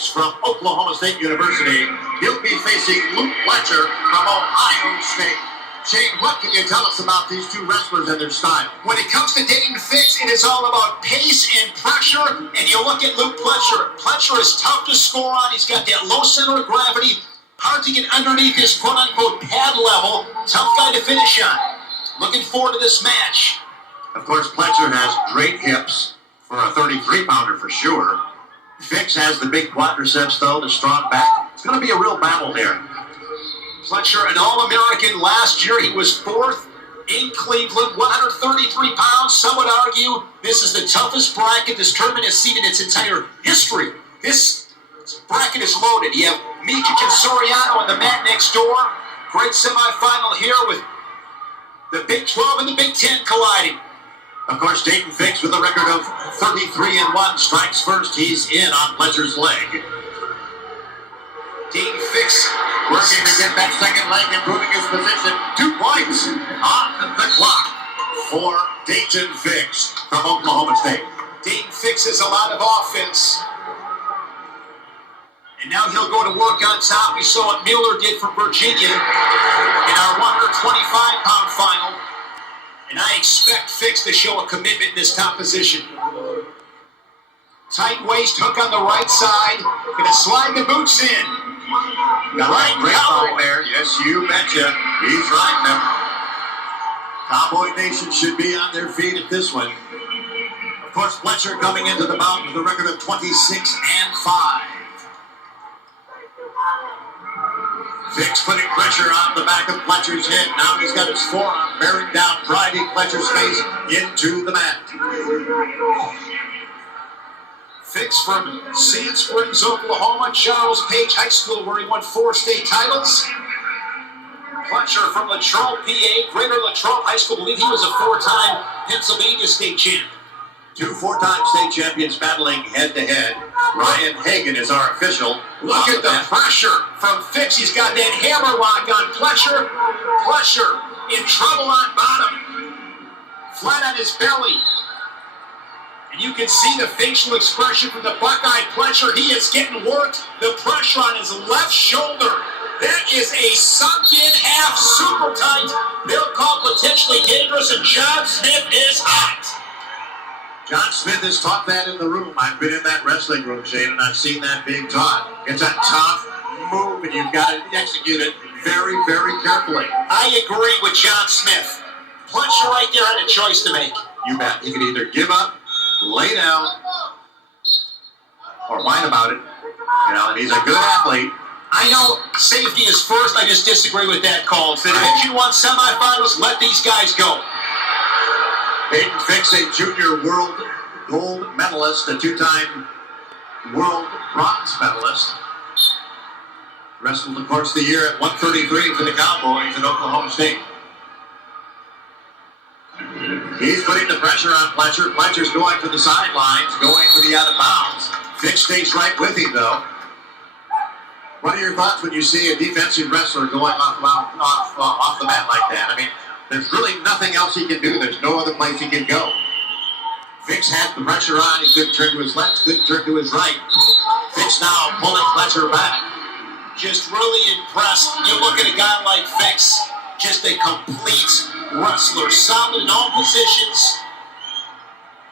Fix from Oklahoma State University. He'll be facing Luke Fletcher from Ohio State. Shane, what can you tell us about these two wrestlers and their style? When it comes to Dayton Fix, it is all about pace and pressure. And you look at Luke Fletcher. Fletcher is tough to score on. He's got that low center of gravity. Hard to get underneath his quote-unquote pad level. Tough guy to finish on. Looking forward to this match. Of course, Fletcher has great hips for a 33-pounder for sure. Fix has the big quadriceps, though, the strong back. It's going to be a real battle there. Fletcher, an All-American last year. He was fourth in Cleveland, 133 pounds. Some would argue this is the toughest bracket this tournament has seen in its entire history. This bracket is loaded. You have Mika and Soriano on the mat next door. Great semifinal here with the Big 12 and the Big 10 colliding. Of course, Dayton Fix with a record of 33-1. Strikes first. He's in on Fletcher's leg. Dayton Fix working to get that second leg, improving his position. 2 points on the clock for Dayton Fix from Oklahoma State. Dayton Fix has a lot of offense. And now he'll go to work on top. We saw what Mueller did for Virginia in our 125-pound final. And I expect Fix to show a commitment in this top position. Tight waist, hook on the right side. Gonna slide the boots in. Right, great ball there. Yes, you betcha. He's right now. Cowboy Nation should be on their feet at this one. Of course, Fletcher coming into the bout with a record of 26-5. Fix putting pressure on the back of Fletcher's head. Now he's got his forearm bearing down, driving Fletcher's face into the mat. Fix from Sand Springs, Oklahoma, Charles Page High School, where he won 4 state titles. Fletcher from Latrobe, PA, Greater Latrobe High School. I believe he was a 4-time Pennsylvania state champ. 2 4-time state champions battling head-to-head. Ryan Hagan is our official. Look at the pressure from Fix. He's got that hammer lock on Fletcher. Fletcher in trouble on bottom. Flat on his belly. And you can see the facial expression from the Buckeye Fletcher. He is getting worked. The pressure on his left shoulder. That is a sunken half super tight. They'll call potentially dangerous, and John Smith is hot. John Smith has taught that in the room. I've been in that wrestling room, Shane, and I've seen that being taught. It's a tough move, and you've got to execute it very, very carefully. I agree with John Smith. Fletcher right there had a choice to make. You bet. He can either give up, lay down, or whine about it. You know, and he's a good athlete. I know safety is first. I just disagree with that call. If the Division I semifinals, let these guys go. Dayton Fix, a junior world gold medalist, a 2-time world bronze medalist. Wrestled, of course, the year at 133 for the Cowboys in Oklahoma State. He's putting the pressure on Fletcher. Fletcher's going for the sidelines, going for the out of bounds. Fix stays right with him, though. What are your thoughts when you see a defensive wrestler going off the mat like that? I mean, there's really nothing else he can do. There's no other place he can go. Fix had the pressure on. He couldn't turn to his left, couldn't turn to his right. Fix now pulling Fletcher back. Just really impressed. You look at a guy like Fix, just a complete wrestler. Solid in all positions.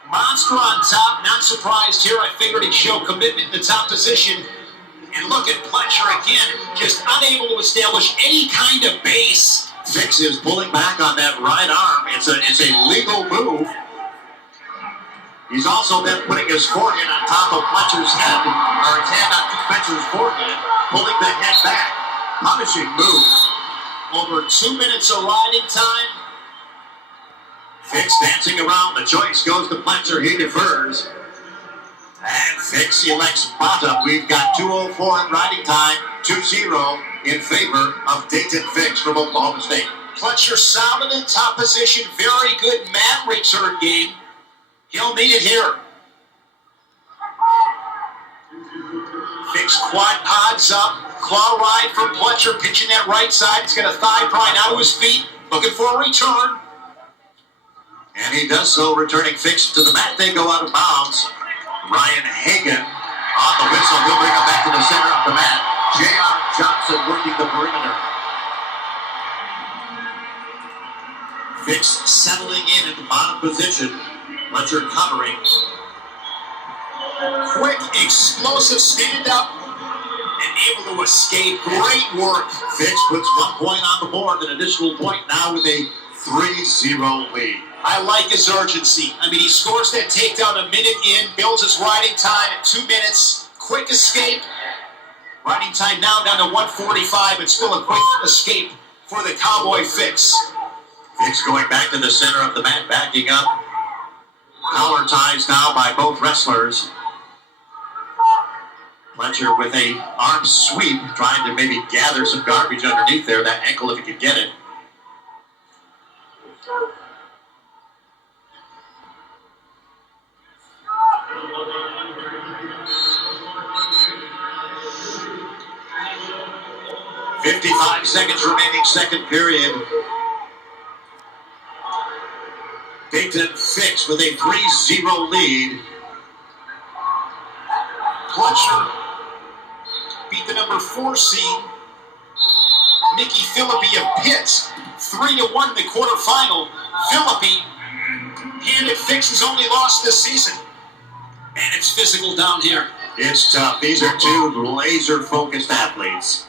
Monster on top. Not surprised here. I figured he'd show commitment in the top position. And look at Fletcher again, just unable to establish any kind of base. Fix is pulling back on that right arm. It's a legal move. He's also then putting his forehead on top of Fletcher's head, or his hand on Fletcher's forehead, pulling the head back. Punishing move. Over 2 minutes of riding time. Fix dancing around. The choice goes to Fletcher. He defers. And Fix elects bottom. We've got 2:04 in riding time, 2-0 in favor of Dayton Fix from Oklahoma State. Fletcher solid in top position. Very good mat return game. He'll need it here. Fix quad pods up. Claw ride from Fletcher, pitching that right side. He's got a thigh pry out of his feet. Looking for a return. And he does so, returning Fix to the mat. They go out of bounds. Ryan Hagan on the whistle. He'll bring him back the mat. J.R. Johnson working the perimeter. Fix settling in at the bottom position. Fletcher covering. Quick, explosive stand-up, and able to escape. Great work. Fix puts 1 point on the board, an additional point now with a 3-0 lead. I like his urgency. I mean, he scores that takedown a minute in, builds his riding time at 2 minutes. Quick escape. Riding time now down to 1:45, but still a quick escape for the Cowboy Fix. Fix going back to the center of the mat, backing up. Collar ties now by both wrestlers. Fletcher with a arm sweep, trying to maybe gather some garbage underneath there, that ankle if he could get it. "55 seconds remaining, second period." Dayton Fix with a 3-0 lead. Fletcher beat the number 4 seed, Mickey Philippi of Pitt, 3-1 in the quarterfinal. Philippi handed Fix his only loss this season. Man, it's physical down here. It's tough. These are two laser-focused athletes.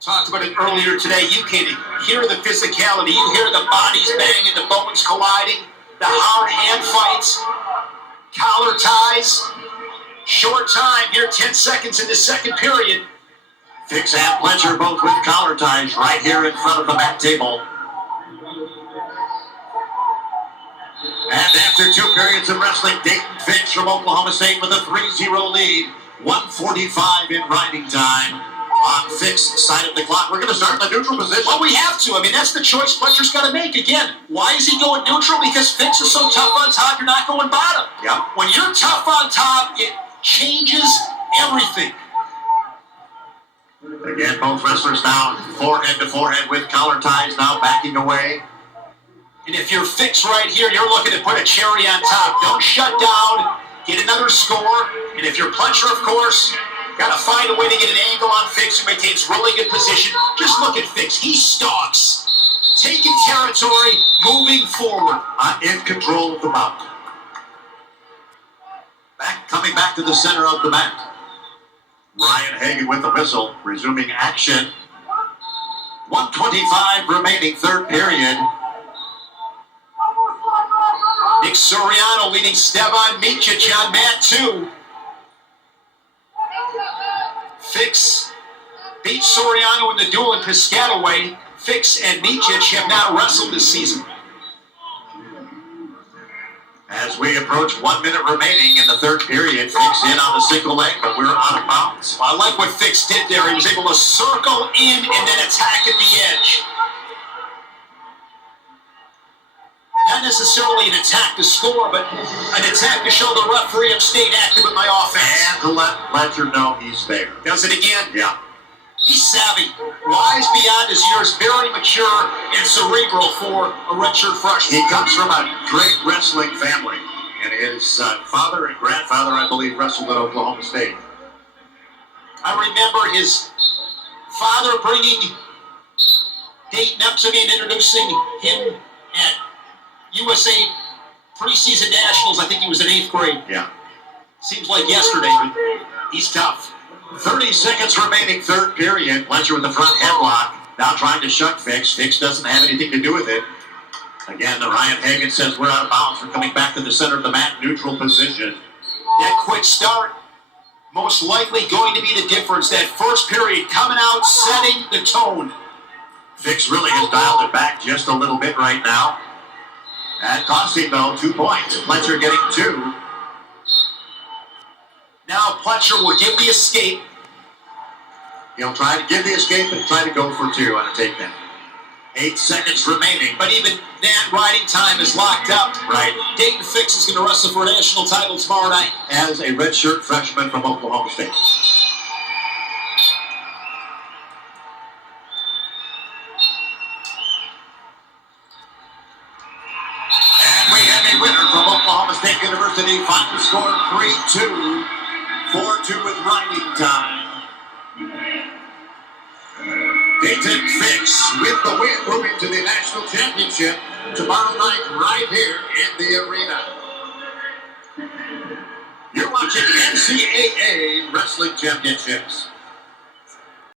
Talked about it earlier today. You can hear the physicality. You hear the bodies banging, the bones colliding, the hard hand fights, collar ties. Short time here, 10 seconds in the second period. Fix and Fletcher both with collar ties right here in front of the mat table. And after 2 periods of wrestling, Dayton Fix from Oklahoma State with a 3-0 lead. 1:45 in riding time. On Fix's side of the clock, we're going to start in the neutral position. Well, we have to. I mean, that's the choice Fletcher's got to make. Again, why is he going neutral? Because Fix is so tough on top, you're not going bottom. Yep. When you're tough on top, it changes everything. Again, both wrestlers now forehead to forehead with collar ties, now backing away. And if you're Fix right here, you're looking to put a cherry on top. Don't shut down. Get another score. And if you're Fletcher, of course, got to find a way to get an angle on Fix who maintains really good position. Just look at Fix. He stalks. Taking territory, moving forward. In control of the bout. Coming back to the center of the mat. Ryan Hagan with the whistle, resuming action. 1:25 remaining, third period. Nick Soriano leading Stevan Micic on mat 2. Fix beat Soriano in the duel in Piscataway. Fix and Micic have not wrestled this season. As we approach 1 minute remaining in the third period, Fix in on the single leg, but we're out of bounds. I like what Fix did there. He was able to circle in and then attack at the edge. Not necessarily an attack to score, but an attack to show the referee I'm staying active with my offense. And to let Fletcher know he's there. Does it again? Yeah. He's savvy, wise beyond his years, very mature and cerebral for a redshirt freshman. He comes from a great wrestling family, and his father and grandfather, I believe, wrestled at Oklahoma State. I remember his father bringing Dayton up to me and introducing him at USA preseason nationals. I think he was in 8th grade. Yeah. Seems like yesterday, but he's tough. 30 seconds remaining, third period. Fletcher with the front headlock. Now trying to shut Fix. Fix doesn't have anything to do with it. Again, Ryan Hagan says we're out of bounds. We're coming back to the center of the mat, neutral position. That quick start, most likely going to be the difference. That first period coming out, setting the tone. Fix really has dialed it back just a little bit right now. That cost him, though, 2 points. Fletcher getting 2. Now Fletcher will give the escape. He'll try to give the escape and try to go for 2 on a takedown. 8 seconds remaining. But even that riding time is locked up. Right. Dayton Fix is going to wrestle for a national title tomorrow night. As a redshirt freshman from Oklahoma State. And we have a winner from Oklahoma State University. Final score 3-2. 4-2 with riding time. Dayton Fix with the win, moving to the national championship tomorrow night right here in the arena. You're watching NCAA Wrestling Championships.